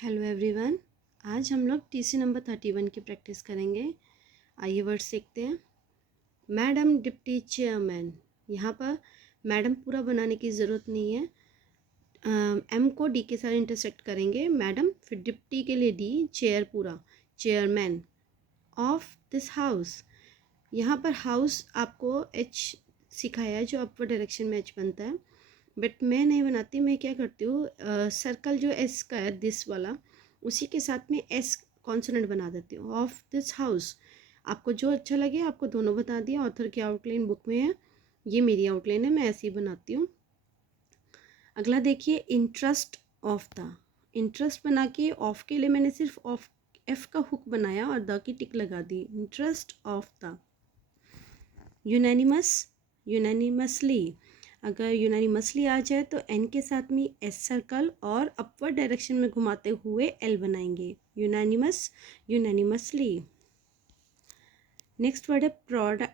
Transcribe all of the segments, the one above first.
Hello everyone. आज हम लोग टीसी नंबर 31 की प्रैक्टिस करेंगे। आइए वर्ड सीखते हैं। Madam deputy chairman. यहाँ पर मैडम पूरा बनाने की ज़रूरत नहीं है। एम को डी के साथ इंटरसेक्ट करेंगे मैडम, फिर डिप्टी के लिए डी, चेयर पूरा, चेयरमैन ऑफ दिस हाउस। यहाँ पर हाउस आपको एच सिखाया है, जो अपवर्ड डायरेक्शन में एच बनता है, बट मैं नहीं बनाती। मैं क्या करती हूँ, सर्कल जो एस का है दिस वाला, उसी के साथ में एस कॉन्सोनेंट बना देती हूँ। ऑफ दिस हाउस, आपको जो अच्छा लगे, आपको दोनों बता दिया। ऑथर की आउटलाइन बुक में है, ये मेरी आउटलाइन है, मैं ऐसे ही बनाती हूँ। अगला देखिए, इंटरेस्ट ऑफ द। इंटरेस्ट बना के ऑफ के लिए मैंने सिर्फ ऑफ एफ का हुक बनाया और द की टिक लगा दी। Interest of the. Unanimous, unanimously. अगर यूनानिमसली आ जाए तो एन के साथ में एस सर्कल और अपवर्ड डायरेक्शन में घुमाते हुए एल बनाएंगे। Unanimous, unanimously. नेक्स्ट वर्ड है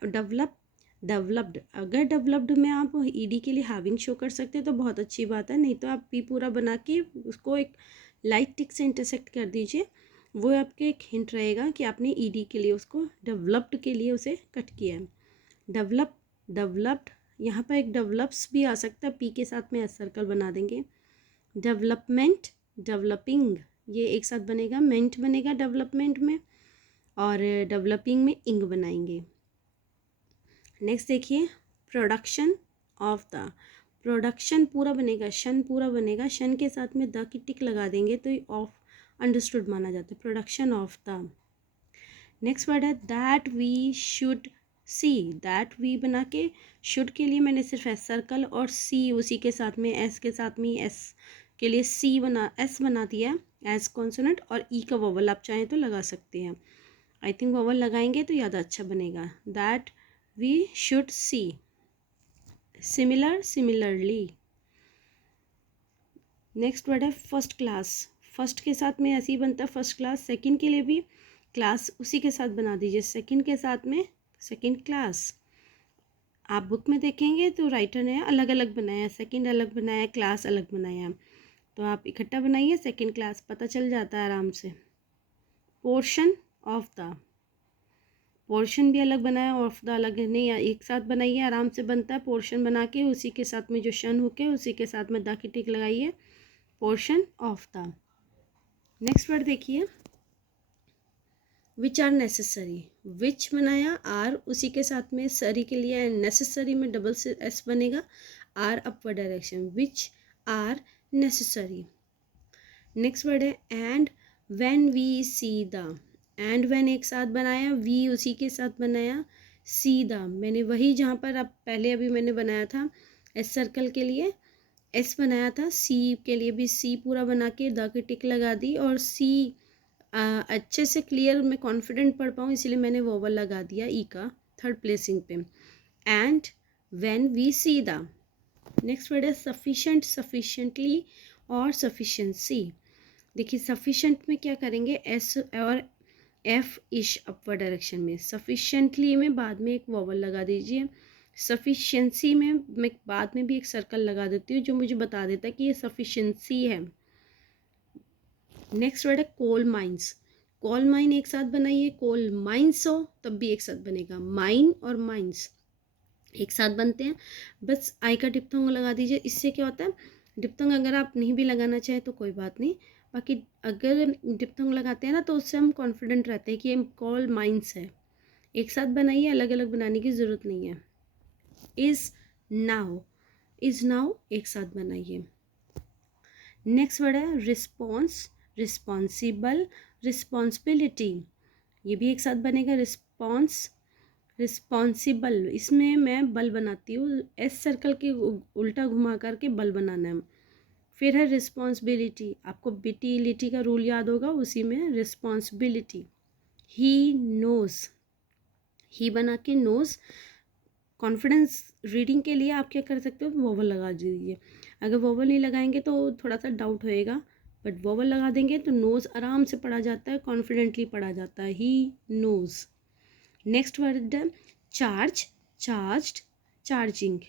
डेवलप, डेवलप्ड। अगर डेवलप्ड में आप ईडी के लिए हैविंग शो कर सकते हैं तो बहुत अच्छी बात है, नहीं तो आप पी पूरा बना के उसको एक लाइट टिक से इंटरसेक्ट कर दीजिए। वो आपके एक हिंट रहेगा कि आपने ईडी के लिए उसको डेवलप्ड के लिए उसे कट किया है। Develop, developed. यहाँ पर एक डेवलप्स भी आ सकता है, पी के साथ में एस सर्कल बना देंगे। डेवलपमेंट, डेवलपिंग, ये एक साथ बनेगा, मेंट बनेगा डेवलपमेंट में, और डेवलपिंग में इंग बनाएंगे। नेक्स्ट देखिए, प्रोडक्शन ऑफ द। प्रोडक्शन पूरा बनेगा, शन पूरा बनेगा, शन के साथ में द की टिक लगा देंगे तो ऑफ अंडरस्टूड माना जाता है। Production of the. Next word है that we should see. That we बना के शुड के लिए मैंने सिर्फ एस सर्कल और सी उसी के साथ में एस के साथ में एस के लिए सी बना एस बना दिया एज कॉन्सोनेंट, और ई का वोवल आप चाहें तो लगा सकते हैं। आई थिंक वोवल लगाएंगे तो ज़्यादा अच्छा बनेगा। That we should see. Similar, similarly. Next word है फर्स्ट क्लास। फर्स्ट के साथ में ऐसे ही बनता है फर्स्ट क्लास। सेकंड के लिए भी क्लास उसी के साथ बना दीजिए, सेकंड के साथ में सेकंड क्लास। आप बुक में देखेंगे तो राइटर ने अलग अलग बनाया, सेकंड अलग बनाया, क्लास अलग बनाया, तो आप इकट्ठा बनाइए सेकंड क्लास, पता चल जाता है आराम से। Portion of the. पोर्शन भी अलग बनाया, ऑफ द अलग नहीं, एक साथ बनाइए, आराम से बनता है। पोर्शन बना के उसी के साथ में जो शन हुक है उसी के साथ में द की टिक लगाइए। Portion of the. Next word देखिए, विच आर नेसेसरी। विच बनाया, आर उसी के साथ में सरी के लिए नेसेसरी में डबल से एस बनेगा, are upward direction, which are necessary. Next word है and when we see the. And when एक साथ बनाया, वी उसी के साथ बनाया, सी द मैंने वही जहाँ पर अब पहले अभी मैंने बनाया था एस सर्कल के लिए एस बनाया था, सी के लिए भी सी पूरा बना के द की टिक लगा दी, और सी अच्छे से क्लियर मैं कॉन्फिडेंट पढ़ पाऊँ इसलिए मैंने वोवल लगा दिया ई का थर्ड प्लेसिंग पे। And when we see the. Next word है सफिशेंट, सफिशेंटली और सफिशेंसी। देखिए सफिशेंट में क्या करेंगे, एस और एफ इश अपवर्ड डायरेक्शन में, सफिशेंटली में बाद में एक वोवल लगा दीजिए, सफिशिएंसी में मैं बाद में भी एक सर्कल लगा देती हूँ जो मुझे बता देता है कि ये सफिशिएंसी है। नेक्स्ट वर्ड है कोल माइंस। कोल माइन एक साथ बनाइए, कोल माइंस हो तब भी एक साथ बनेगा, माइन और माइंस एक साथ बनते हैं। बस आई का डिप्थोंग लगा दीजिए, इससे क्या होता है, डिप्थोंग अगर आप नहीं भी लगाना चाहें तो कोई बात नहीं, बाकी अगर डिप्थोंग लगाते हैं ना तो उससे हम कॉन्फिडेंट रहते हैं कि ये कोल माइंस है। एक साथ बनाइए, अलग अलग बनाने की ज़रूरत नहीं है। इज़ नाउ, इज़ नाउ एक साथ बनाइए। नेक्स्ट वर्ड है रिस्पॉन्स, रिस्पॉन्सिबल, रिस्पॉन्सिबिलिटी, ये भी एक साथ बनेगा। रिस्पॉन्स, रिस्पॉन्सिबल, इसमें मैं बल बनाती हूँ, एस सर्कल के उल्टा घुमा करके बल बनाना है। फिर है रिस्पॉन्सिबिलिटी, आपको बिटिलिटी का रूल याद होगा, उसी में रिस्पॉन्सिबिलिटी। ही नोज, ही बना के नोज। कॉन्फिडेंस रीडिंग के लिए आप क्या कर सकते हो, वोवल लगा दीजिए। अगर वोवल नहीं लगाएंगे तो थोड़ा सा डाउट होएगा, बट वोवल लगा देंगे तो नोज़ आराम से पढ़ा जाता है, कॉन्फिडेंटली पढ़ा जाता है। He knows. नेक्स्ट वर्ड है चार्ज, चार्ज्ड, चार्जिंग।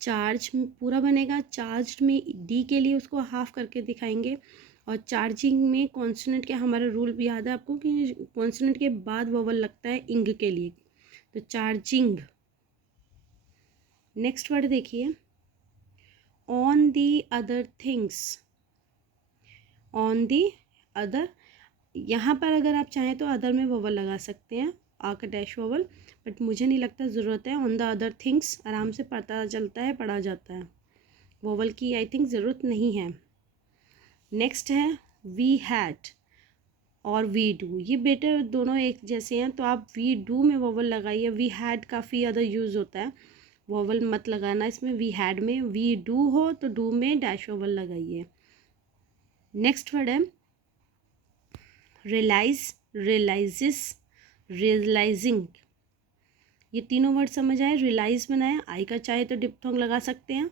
चार्ज पूरा बनेगा, चार्ज में डी के लिए उसको हाफ करके दिखाएंगे, और चार्जिंग में कॉन्सोनेंट के हमारा रूल भी याद है आपको कि कॉन्सोनेंट के बाद वोवल लगता है इंग के लिए, तो चार्जिंग। नेक्स्ट वर्ड देखिए, on the other things, on the other, यहाँ पर अगर आप चाहें तो अदर में वोवल लगा सकते हैं, आ का डैश वोवल, बट मुझे नहीं लगता ज़रूरत है। ऑन द अदर थिंग्स आराम से पता चलता है, पढ़ा जाता है, वोवल की आई थिंक ज़रूरत नहीं है। नेक्स्ट है वी हैड और वी डू, ये बेटे दोनों एक जैसे हैं, तो आप वी डू में वोवल लगाइए। वी हैड काफ़ी ज़्यादा यूज़ होता है, वोवल मत लगाना इसमें। वी हैड में, वी डू हो तो डू में डैश वोवल लगाइए। नेक्स्ट वर्ड है रियलाइज, रियलाइजिस, रियलाइजिंग, ये तीनों वर्ड समझ आए। रियलाइज बनाया, आई का चाहे तो डिप्थोंग लगा सकते हैं।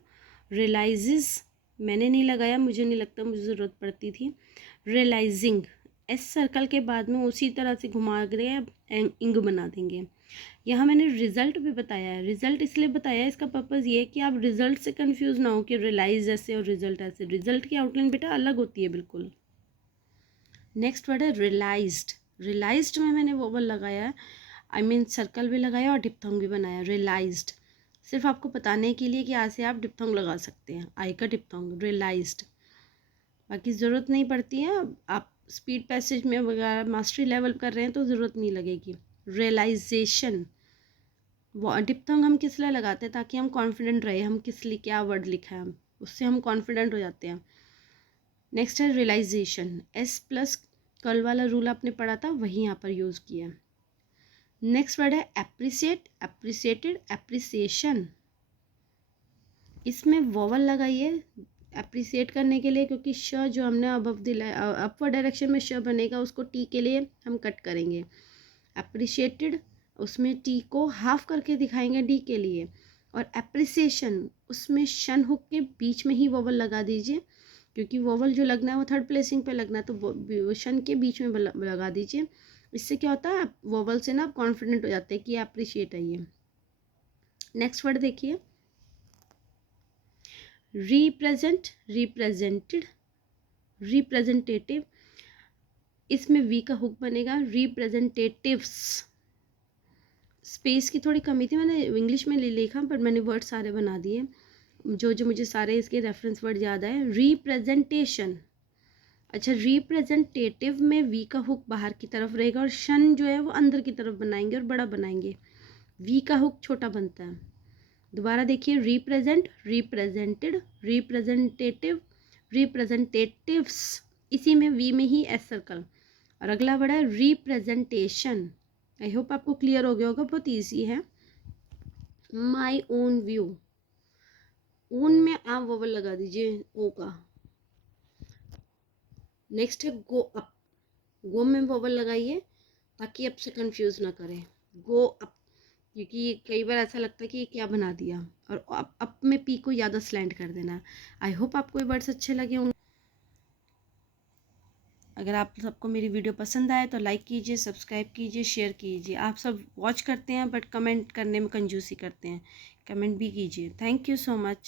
रियलाइजिस मैंने नहीं लगाया, मुझे नहीं लगता मुझे ज़रूरत पड़ती थी। रियलाइजिंग, एस सर्कल के बाद में उसी तरह से घुमा के इंग बना देंगे। यहाँ मैंने रिजल्ट भी बताया है, रिजल्ट इसलिए बताया है, इसका पर्पज़ ये है कि आप रिजल्ट से कंफ्यूज ना हो कि रियलाइज ऐसे और रिजल्ट ऐसे। रिजल्ट की आउटलाइन बेटा अलग होती है बिल्कुल। नेक्स्ट वर्ड है रियलाइज्ड, रियलाइज्ड में मैंने वोवल लगाया है, आई मीन सर्कल भी लगाया और डिप्थोंग भी बनाया। रियलाइज्ड सिर्फ आपको बताने के लिए कि यहाँ से आप डिप्थोंग लगा सकते हैं, आई का डिप्थोंग, रियलाइज्ड, बाकी ज़रूरत नहीं पड़ती है। आप स्पीड पैसेज में वगैरह मास्टरी लेवल कर रहे हैं तो ज़रूरत नहीं लगेगी। रियलाइजेशन, वो डिप्थोंग हम किस लिए लगाते हैं, ताकि हम कॉन्फिडेंट रहे हम किस लिए क्या वर्ड लिखा है, हम उससे हम कॉन्फिडेंट हो जाते हैं। नेक्स्ट है रियलाइजेशन, एस प्लस कल वाला रूल आपने पढ़ा था वही यहाँ पर यूज़ किया। नेक्स्ट वर्ड है एप्रिसिएट, एप्रिसिएटेड, एप्रिसिएशन, इसमें वोवल लगाइए एप्रिसिएट करने के लिए, क्योंकि श जो हमने अबव दिलाया अपवर्ड डायरेक्शन में श बनेगा, उसको टी के लिए हम कट करेंगे। एप्रिशिएटेड, उसमें टी को हाफ करके दिखाएंगे डी के लिए, और एप्रिसिएशन उसमें शन हुक के बीच में ही वोवल लगा दीजिए, क्योंकि वोवल जो लगना है वो थर्ड प्लेसिंग पे लगना है, तो शन के बीच में लगा दीजिए। इससे क्या होता है, वोवल से ना आप कॉन्फिडेंट हो जाते हैं कि एप्रिशिएट है ये। नेक्स्ट वर्ड देखिए, रिप्रेजेंट, रिप्रेजेंटेड, रिप्रेजेंटेटिव, इसमें वी का हुक बनेगा। रिप्रेजेंटेटिव्स, स्पेस की थोड़ी कमी थी, मैंने इंग्लिश में लिखा पर मैंने वर्ड सारे बना दिए, जो जो मुझे सारे इसके रेफरेंस वर्ड याद आए। रिप्रेजेंटेशन, अच्छा रिप्रेजेंटेटिव में वी का हुक बाहर की तरफ रहेगा और शन जो है वो अंदर की तरफ बनाएंगे और बड़ा बनाएंगे, वी का हुक छोटा बनता है। दोबारा देखिए, रिप्रेजेंट, रिप्रेजेंटेड, रिप्रेजेंटेटिव, रिप्रेजेंटेटिव्स, इसी में वी में ही एस सर्कल। और अगला वर्ड है रिप्रेजेंटेशन, आई होप आपको क्लियर हो गया होगा, बहुत ईजी है। माई ओन व्यू, ओन में आप वोवल लगा दीजिए ओ का। नेक्स्ट है गो अप, गो में वोवल लगाइए ताकि आपसे कंफ्यूज ना करें, गो अप, क्योंकि कई बार ऐसा लगता है कि ये क्या बना दिया, और अप में पी को ज़्यादा स्लैंड कर देना। आई होप आपको ये वर्ड्स अच्छे लगे होंगे। अगर आप सबको मेरी वीडियो पसंद आए तो लाइक कीजिए, सब्सक्राइब कीजिए, शेयर कीजिए। आप सब वॉच करते हैं बट कमेंट करने में कंजूसी करते हैं, कमेंट भी कीजिए। Thank you so much.